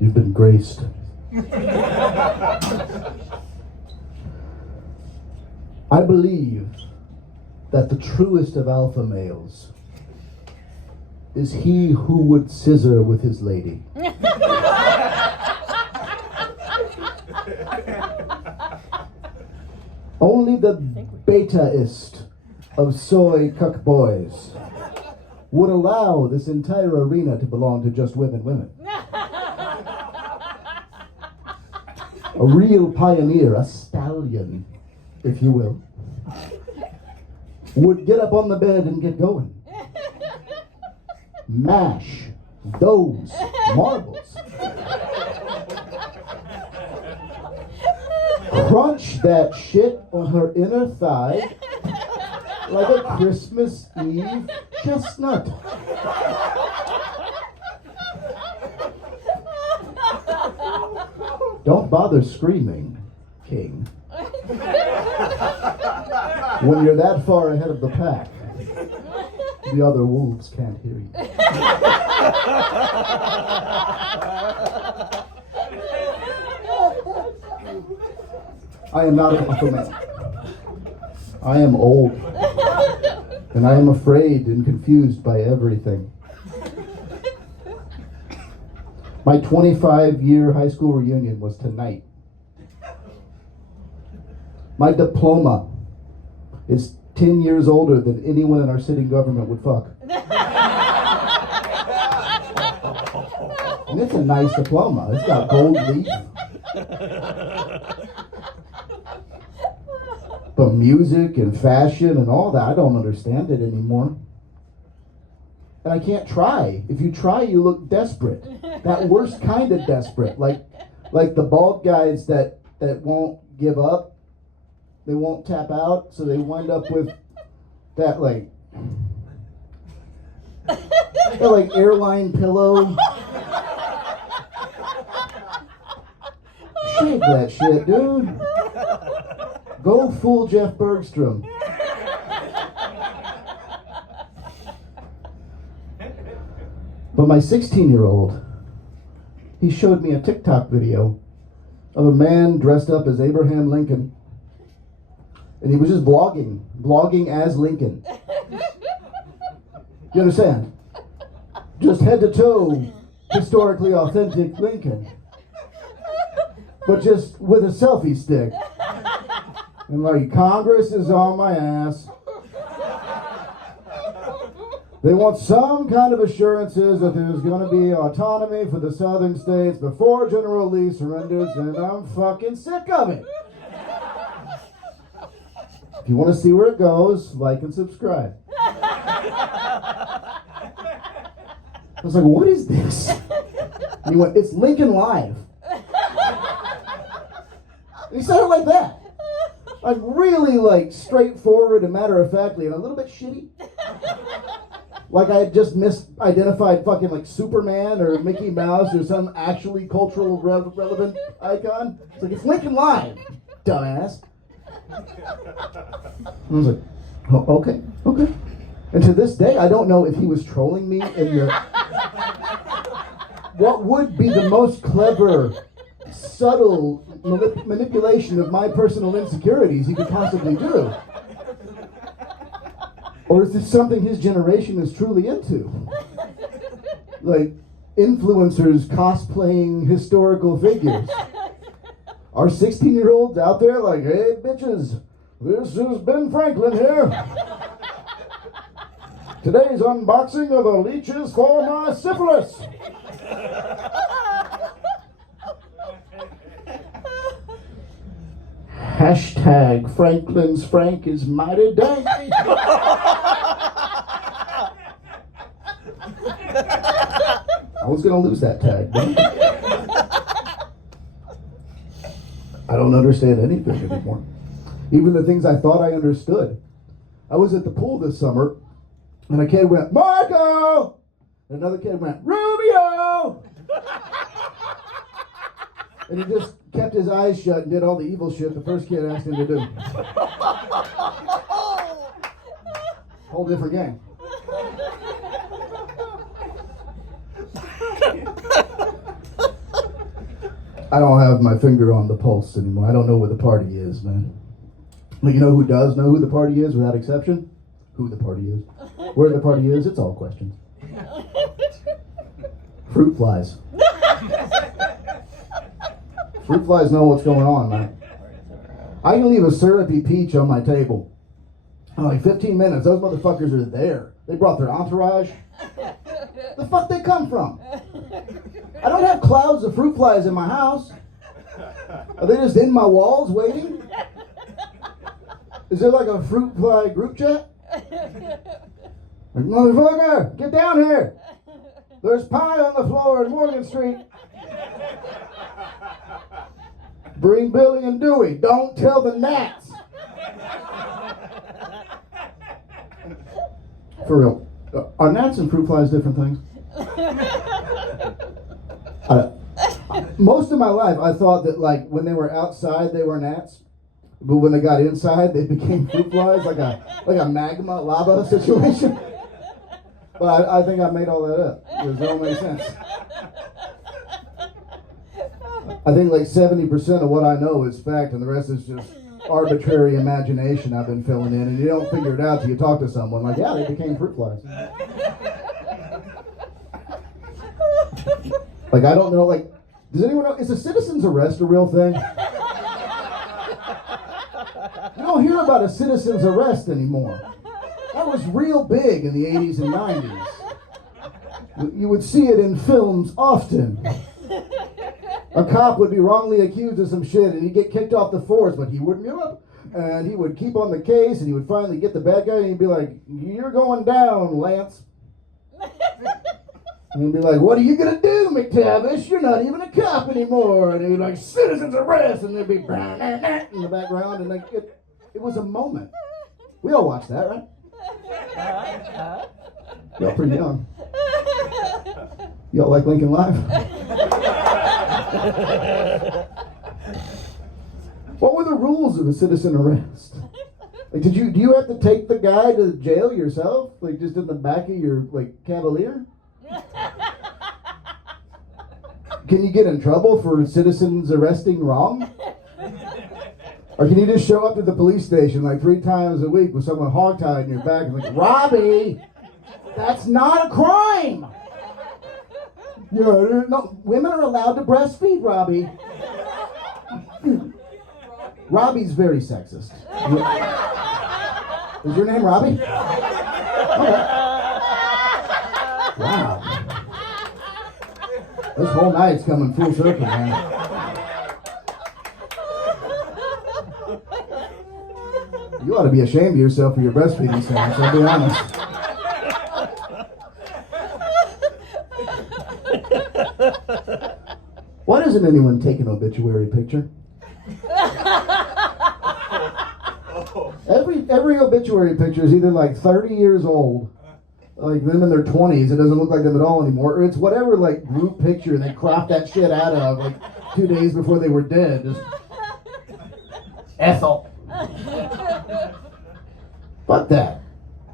You've been graced. I believe that the truest of alpha males is he who would scissor with his lady. Only the betaist of soy cuck boys would allow this entire arena to belong to just women. A real pioneer, a stallion, if you will, would get up on the bed and get going. Mash those marbles. Crunch that shit on her inner thigh like a Christmas Eve chestnut. Don't bother screaming, King. When you're that far ahead of the pack, the other wolves can't hear you. I am not a alpha male. I am old, and I am afraid and confused by everything. My 25-year high school reunion was tonight. My diploma is 10 years older than anyone in our sitting government would fuck. And it's a nice diploma. It's got gold leaf. But music and fashion and all that, I don't understand it anymore. And I can't try. If you try, you look desperate. That worst kind of desperate. Like the bald guys that won't give up. They won't tap out, so they wind up with that that airline pillow. Shake that shit, dude. Go full Jeff Bergstrom. But my 16-year-old, he showed me a TikTok video of a man dressed up as Abraham Lincoln. And he was just blogging as Lincoln. You understand? Just head to toe, historically authentic Lincoln. But just with a selfie stick. And like, Congress is on my ass. They want some kind of assurances that there's going to be autonomy for the southern states before General Lee surrenders, and I'm fucking sick of it. If you want to see where it goes, like and subscribe. I was like, what is this? And he went, it's Lincoln Live. And he said it like that. Like really straightforward and matter-of-factly and a little bit shitty. Like I had just misidentified fucking Superman or Mickey Mouse or some actually cultural relevant icon. It's like, it's Lincoln Live, dumbass. I was like, oh, okay. And to this day, I don't know if he was trolling me in the... What would be the most clever, subtle manipulation of my personal insecurities he could possibly do? Or is this something his generation is truly into? Like, influencers cosplaying historical figures. Our 16-year-olds out there like, hey, bitches, this is Ben Franklin here. Today's unboxing of the leeches for my syphilis. Hashtag Franklin's Frank is mighty dank. I was going to lose that tag, but I don't understand anything anymore. Even the things I thought I understood. I was at the pool this summer, and a kid went, Marco! And another kid went, Rubio! And he just kept his eyes shut and did all the evil shit the first kid asked him to do. Whole different gang. I don't have my finger on the pulse anymore. I don't know where the party is, man. But you know who does know who the party is, without exception? Who the party is. Where the party is, it's all questions. Fruit flies. Fruit flies know what's going on, man. I can leave a syrupy peach on my table. In like 15 minutes, those motherfuckers are there. They brought their entourage. The fuck they come from? I don't have clouds of fruit flies in my house. Are they just in my walls waiting? Is there like a fruit fly group chat? Like, motherfucker, get down here. There's pie on the floor in Morgan Street. Bring Billy and Dewey. Don't tell the gnats. For real. Are gnats and fruit flies different things? Most of my life, I thought that like when they were outside, they were gnats. But when they got inside, they became fruit flies, like a magma lava situation. But I think I made all that up. It don't make sense. I think like 70% of what I know is fact, and the rest is just arbitrary imagination I've been filling in, and you don't figure it out till you talk to someone. Like, yeah, they became fruit flies. Like, I don't know, like, does anyone know, is a citizen's arrest a real thing? You don't hear about a citizen's arrest anymore. That was real big in the 80s and 90s. You would see it in films often. A cop would be wrongly accused of some shit and he'd get kicked off the force, but he wouldn't give up. And he would keep on the case and he would finally get the bad guy and he'd be like, "You're going down, Lance." And he'd be like, "What are you going to do, McTavish? You're not even a cop anymore." And he'd be like, "Citizen's arrest." And there'd be in the background. And like, it was a moment. We all watched that, right? Y'all pretty young. Y'all like Lincoln Live? What were the rules of a citizen arrest? Like, do you have to take the guy to jail yourself? Like, just in the back of your, like, Cavalier? Can you get in trouble for citizens arresting wrong? Or can you just show up to the police station like 3 times a week with someone hogtied in your back and like, "Robbie, that's not a crime." Yeah, no, women are allowed to breastfeed, Robbie. Robbie's very sexist. Is your name Robbie? Okay. Wow. This whole night's coming full circle, man. You ought to be ashamed of yourself for your breastfeeding stance, I'll be honest. Why doesn't anyone take an obituary picture? Every obituary picture is either like 30 years old, like them in their 20s, it doesn't look like them at all anymore, or it's whatever like group picture they cropped that shit out of like 2 days before they were dead. Just Ethel. Fuck that.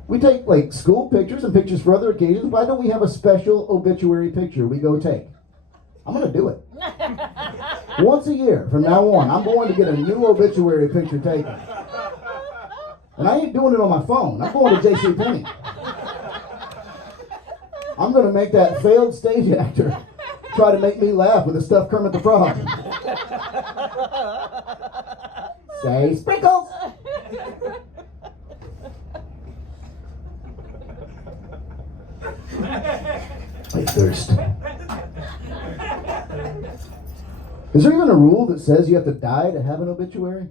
We take like school pictures and pictures for other occasions. Why don't we have a special obituary picture we go take? I'm going to do it. Once a year from now on, I'm going to get a new obituary picture taken. And I ain't doing it on my phone. I'm going to JCPenney. I'm going to make that failed stage actor try to make me laugh with a stuffed Kermit the Frog. Say sprinkles. I thirst. Is there even a rule that says you have to die to have an obituary?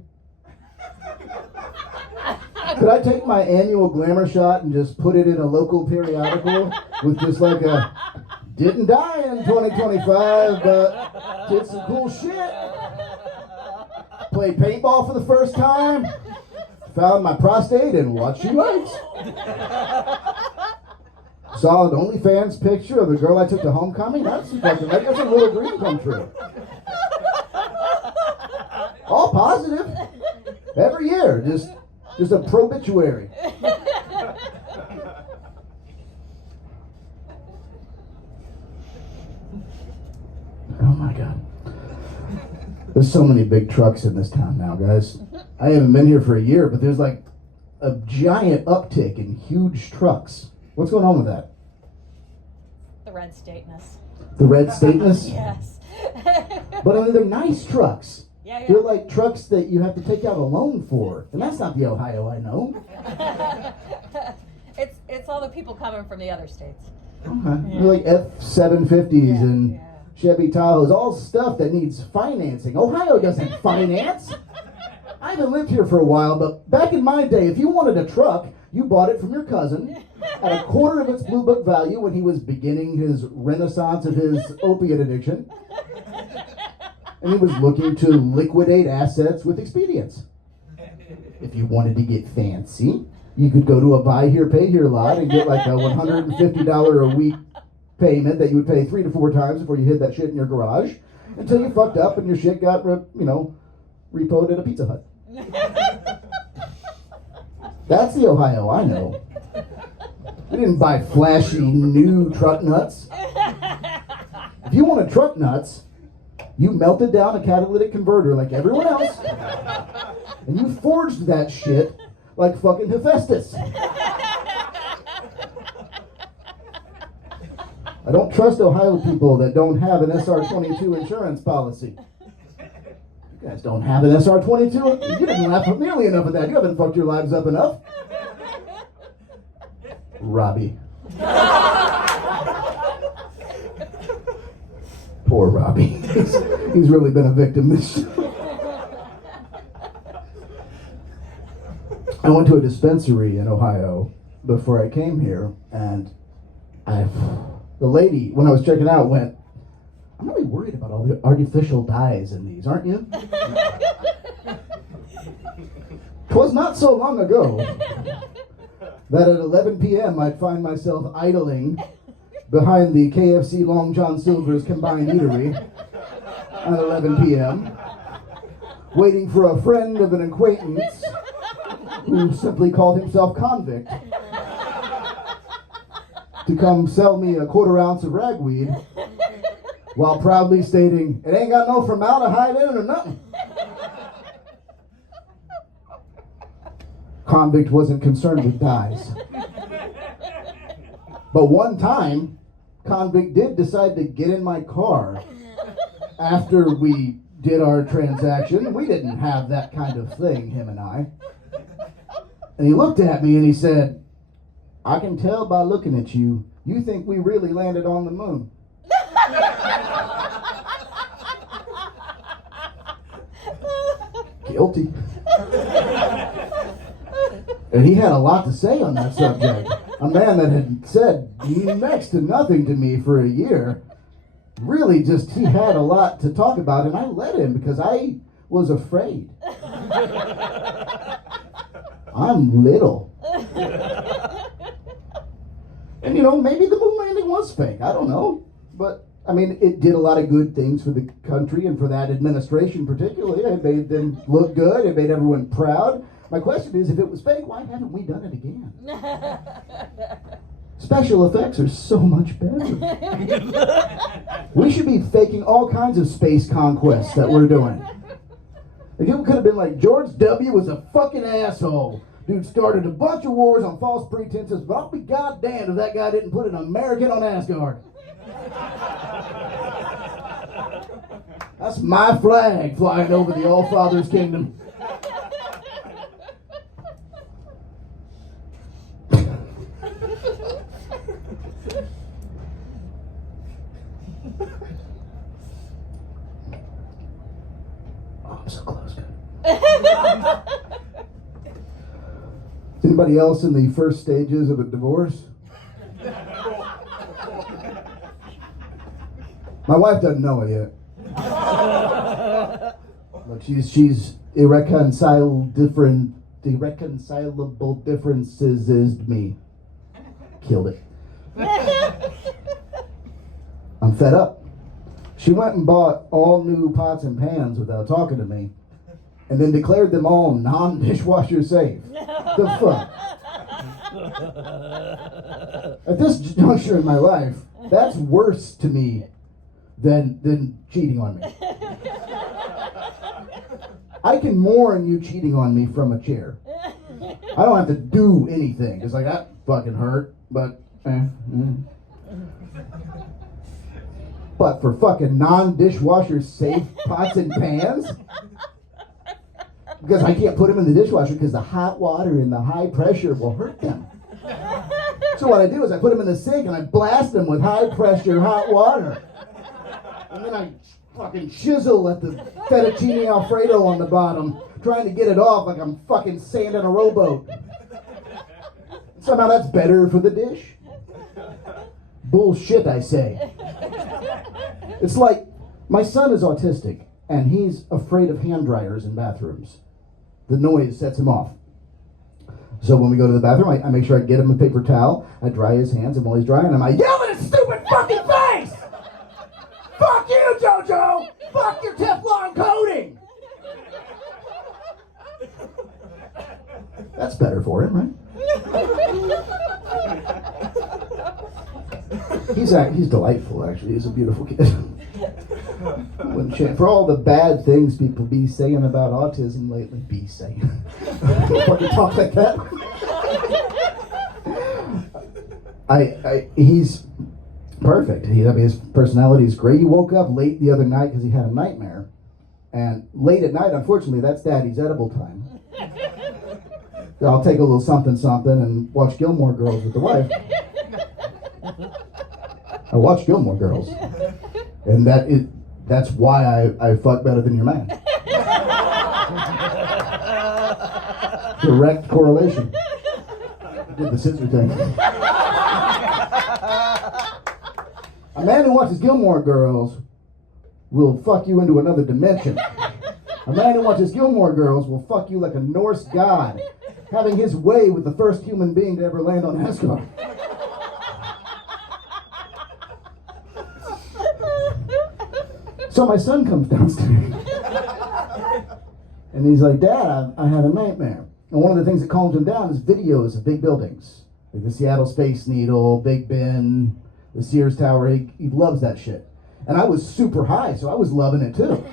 Could I take my annual glamour shot and just put it in a local periodical with just like a "didn't die in 2025, but did some cool shit. Played paintball for the first time. Found my prostate and what she likes. Saw an OnlyFans picture of the girl I took to homecoming. That's a little dream come true. All positive. Every year, just a probituary. Oh my God. There's so many big trucks in this town now, guys. I haven't been here for a year, but there's like a giant uptick in huge trucks. What's going on with that? The red stateness. The red stateness? Yes. But I mean, they're nice trucks. Yeah. They're like trucks that you have to take out a loan for. And that's not the Ohio I know. It's all the people coming from the other states. Okay. They're like F-750s and Yeah. Chevy Tahoes, all stuff that needs financing. Ohio doesn't finance. I haven't lived here for a while, but back in my day, if you wanted a truck, you bought it from your cousin at a quarter of its Blue Book value when he was beginning his renaissance of his opiate addiction. And he was looking to liquidate assets with expedience. If you wanted to get fancy, you could go to a buy here, pay here lot and get like a $150 a week payment that you would pay 3 to 4 times before you hid that shit in your garage until you fucked up and your shit got, repoed at a Pizza Hut. That's the Ohio I know. We didn't buy flashy new truck nuts. If you wanted truck nuts, you melted down a catalytic converter like everyone else, and you forged that shit like fucking Hephaestus. I don't trust Ohio people that don't have an SR-22 insurance policy. You guys don't have an SR-22? You didn't laugh nearly enough at that. You haven't fucked your lives up enough. Robbie. Poor Robbie. He's really been a victim this show. I went to a dispensary in Ohio before I came here, and the lady, when I was checking out, went, "I'm really worried about all the artificial dyes in these, aren't you?" 'Twas not so long ago that at 11 p.m. I'd find myself idling behind the KFC Long John Silver's combined eatery at 11 p.m., waiting for a friend of an acquaintance who simply called himself Convict to come sell me a 1/4 ounce of ragweed while proudly stating, "It ain't got no formaldehyde in it or nothing." Convict wasn't concerned with dyes. But one time, Convict did decide to get in my car after we did our transaction. We didn't have that kind of thing, him and I. And he looked at me and he said, "I can tell by looking at you, you think we really landed on the moon." Guilty. And he had a lot to say on that subject. A man that had said next to nothing to me for a year. Really just, he had a lot to talk about, and I let him because I was afraid. I'm little. And maybe the moon landing was fake. I don't know. But, I mean, it did a lot of good things for the country and for that administration particularly. It made them look good. It made everyone proud. My question is, if it was fake, why haven't we done it again? Special effects are so much better. We should be faking all kinds of space conquests that we're doing. Like, it could have been like, George W. was a fucking asshole. Dude started a bunch of wars on false pretenses, but I'll be goddamned if that guy didn't put an American on Asgard. That's my flag flying over the All-Father's kingdom. Oh, I'm so close. Is anybody else in the first stages of a divorce? My wife doesn't know it yet. Look, she's irreconcilable differences is me. Killed it. I'm fed up. She went and bought all new pots and pans without talking to me, and then declared them all non-dishwasher safe. The fuck? At this juncture in my life, that's worse to me than cheating on me. I can mourn you cheating on me from a chair. I don't have to do anything. It's like, that fucking hurt, but But for fucking non-dishwasher safe pots and pans? Because I can't put them in the dishwasher because the hot water and the high pressure will hurt them. So what I do is I put them in the sink and I blast them with high pressure hot water. And then I fucking chisel at the fettuccine alfredo on the bottom, trying to get it off like I'm fucking sanding a rowboat. Somehow that's better for the dish. Bullshit, I say. It's like, my son is autistic, and he's afraid of hand dryers in bathrooms. The noise sets him off. So when we go to the bathroom, I make sure I get him a paper towel, I dry his hands, and while he's drying, I'm like, yell in his stupid fucking face! Fuck you, JoJo! Fuck your Teflon coating! That's better for him, right? He's delightful, actually. He's a beautiful kid. For all the bad things people be saying about autism lately, fucking talk like that. He's perfect. His personality is great. He woke up late the other night because he had a nightmare, and late at night, unfortunately, that's Daddy's edible time. I'll take a little something and watch Gilmore Girls with the wife. I watch Gilmore Girls, and that's why I fuck better than your man. Direct correlation. Did the scissor thing. A man who watches Gilmore Girls will fuck you into another dimension. A man who watches Gilmore Girls will fuck you like a Norse god, having his way with the first human being to ever land on Asgard. So my son comes downstairs, and he's like, Dad, I had a nightmare. And one of the things that calms him down is videos of big buildings, like the Seattle Space Needle, Big Ben, the Sears Tower. He loves that shit. And I was super high, so I was loving it too.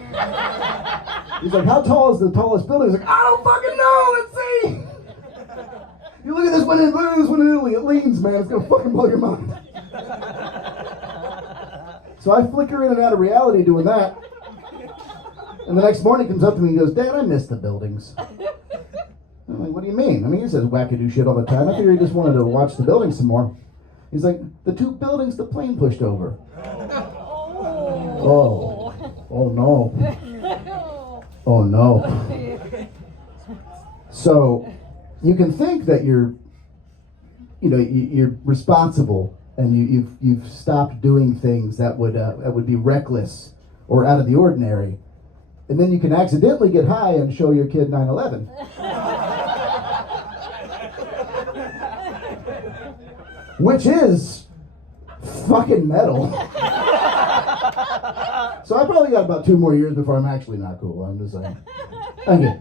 He's like, how tall is the tallest building? He's like, I don't fucking know, let's see. You look at this one in Italy, it leans, man, it's gonna fucking blow your mind. So I flicker in and out of reality doing that. And the next morning he comes up to me and goes, Dad, I miss the buildings. I'm like, what do you mean? I mean, he says wackadoo shit all the time. I figured he just wanted to watch the buildings some more. He's like, the 2 buildings the plane pushed over. Oh no. Oh no. So you can think that you're responsible, and you've stopped doing things that would be reckless or out of the ordinary, and then you can accidentally get high and show your kid 9/11. Which is fucking metal. So I probably got about 2 more years before I'm actually not cool. I'm just saying. I'm good.